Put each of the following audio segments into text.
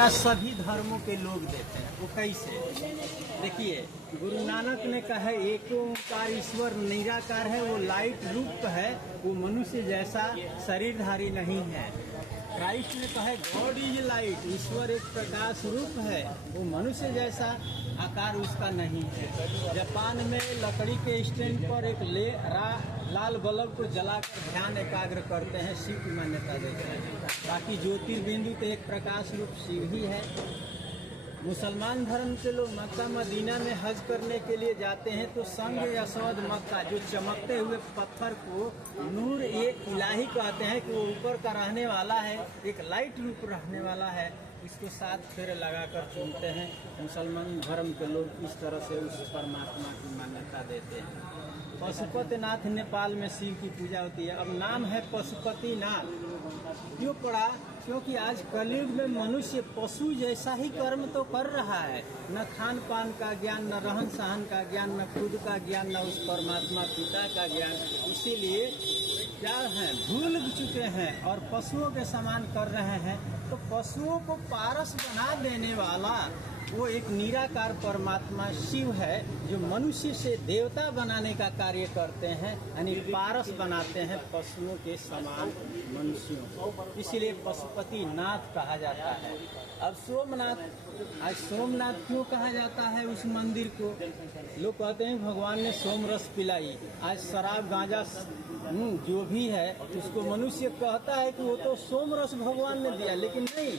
मान्यता सभी धर्मों के लोग देते हैं। वो कैसे? देखिए, गुरु नानक ने कहा है एक ओंकार ईश्वर निराकार है, वो लाइट रूप है, वो मनुष्य जैसा शरीरधारी नहीं है। क्राइस्ट ने कहा है गॉड इज लाइट, ईश्वर एक प्रकाश रूप है, वो मनुष्य जैसा आकार उसका नहीं है। जापान में लकड़ी के स्टैंड पर एक लाल बल्ब को जलाकर ध्यान एकाग्र करते हैं, शिव की मान्यता देते हैं। बाकी ज्योतिर्बिंदु तो एक प्रकाश रूप शिव ही है। मुसलमान धर्म के लोग मक्का मदीना में हज करने के लिए जाते हैं तो संग यसवद मक्का, जो चमकते हुए पत्थर को नूर ए इलाही कहते हैं कि वो ऊपर का रहने वाला है, एक लाइट रूप रहने वाला है, इसको 7 फेरे लगाकर चूमते हैं। मुसलमान धर्म के लोग इस तरह से उस परमात्मा की मान्यता देते हैं। पशुपतिनाथ नेपाल में शिव की पूजा होती है। अब नाम है पशुपतिनाथ क्यों पड़ा? क्योंकि आज कलयुग में मनुष्य पशु जैसा ही कर्म तो कर रहा है, न खान पान का ज्ञान, न रहन सहन का ज्ञान, न खुद का ज्ञान, न उस परमात्मा पिता का ज्ञान। इसीलिए क्या है, भूल चुके हैं और पशुओं के समान कर रहे हैं। तो पशुओं को पारस बना देने वाला वो एक निराकार परमात्मा शिव है, जो मनुष्य से देवता बनाने का कार्य करते हैं, यानी पारस बनाते हैं पशुओं के समान मनुष्यों को। इसीलिए पशुपति नाथ कहा जाता है। अब सोमनाथ, आज सोमनाथ क्यों कहा जाता है उस मंदिर को? लोग कहते हैं भगवान ने सोम रस पिलाई। आज शराब गांजा जो भी है उसको मनुष्य कहता है कि वो तो सोम रस भगवान ने दिया, लेकिन नहीं,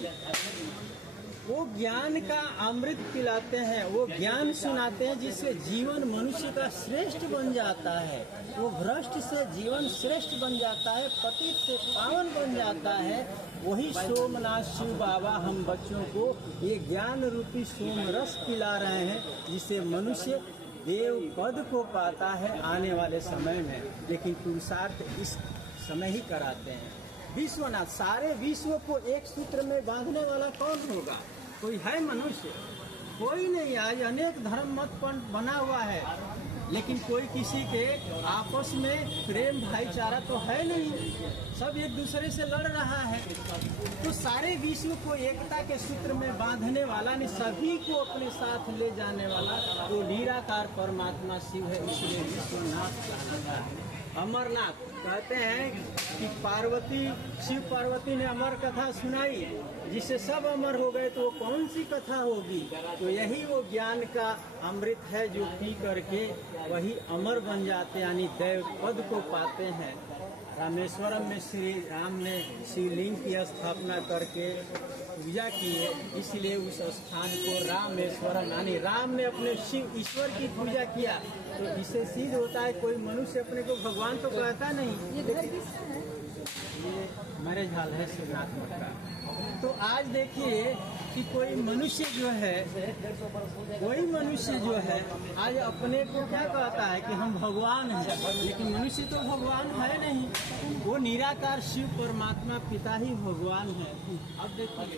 वो ज्ञान का अमृत पिलाते हैं, वो ज्ञान सुनाते हैं जिससे जीवन मनुष्य का श्रेष्ठ बन जाता है। वो भ्रष्ट से जीवन श्रेष्ठ बन जाता है, पतित से पावन बन जाता है। वही सोमनाथ शिव बाबा हम बच्चों को ये ज्ञान रूपी सोम रस पिला रहे हैं, जिससे मनुष्य देव पद को पाता है आने वाले समय में। लेकिन पुरुषार्थ इस समय ही कराते हैं। विश्वनाथ, सारे विश्व को एक सूत्र में बांधने वाला कौन होगा? कोई है मनुष्य? कोई नहीं। आज अनेक धर्म मत बना हुआ है, लेकिन कोई किसी के आपस में प्रेम भाईचारा तो है नहीं, सब एक दूसरे से लड़ रहा है। तो सारे विश्व को एकता के सूत्र में बांधने वाला ने सभी को अपने साथ ले जाने वाला तो निराकार परमात्मा शिव है। इसलिए विश्वनाथ कहलाता है। अमरनाथ कहते हैं कि शिव पार्वती ने अमर कथा सुनाई, जिससे सब अमर हो गए। तो वो कौन सी कथा होगी? तो यही वो ज्ञान का अमृत है जो पी करके वही अमर बन जाते, यानी दैव पद को पाते हैं। रामेश्वरम में श्री राम ने शिवलिंग की स्थापना करके पूजा की है, इसलिए उस स्थान को रामेश्वरम, यानी राम ने अपने शिव ईश्वर की पूजा किया। तो इससे सिद्ध होता है कोई मनुष्य अपने को भगवान तो कहता नहीं। ये मैरिज हॉल है शिवनाथ मठ का। तो आज देखिए कि कोई मनुष्य जो है आज अपने को क्या कहता है कि हम भगवान हैं, लेकिन मनुष्य तो भगवान है नहीं। वो निराकार शिव परमात्मा पिता ही भगवान है। अब देखिए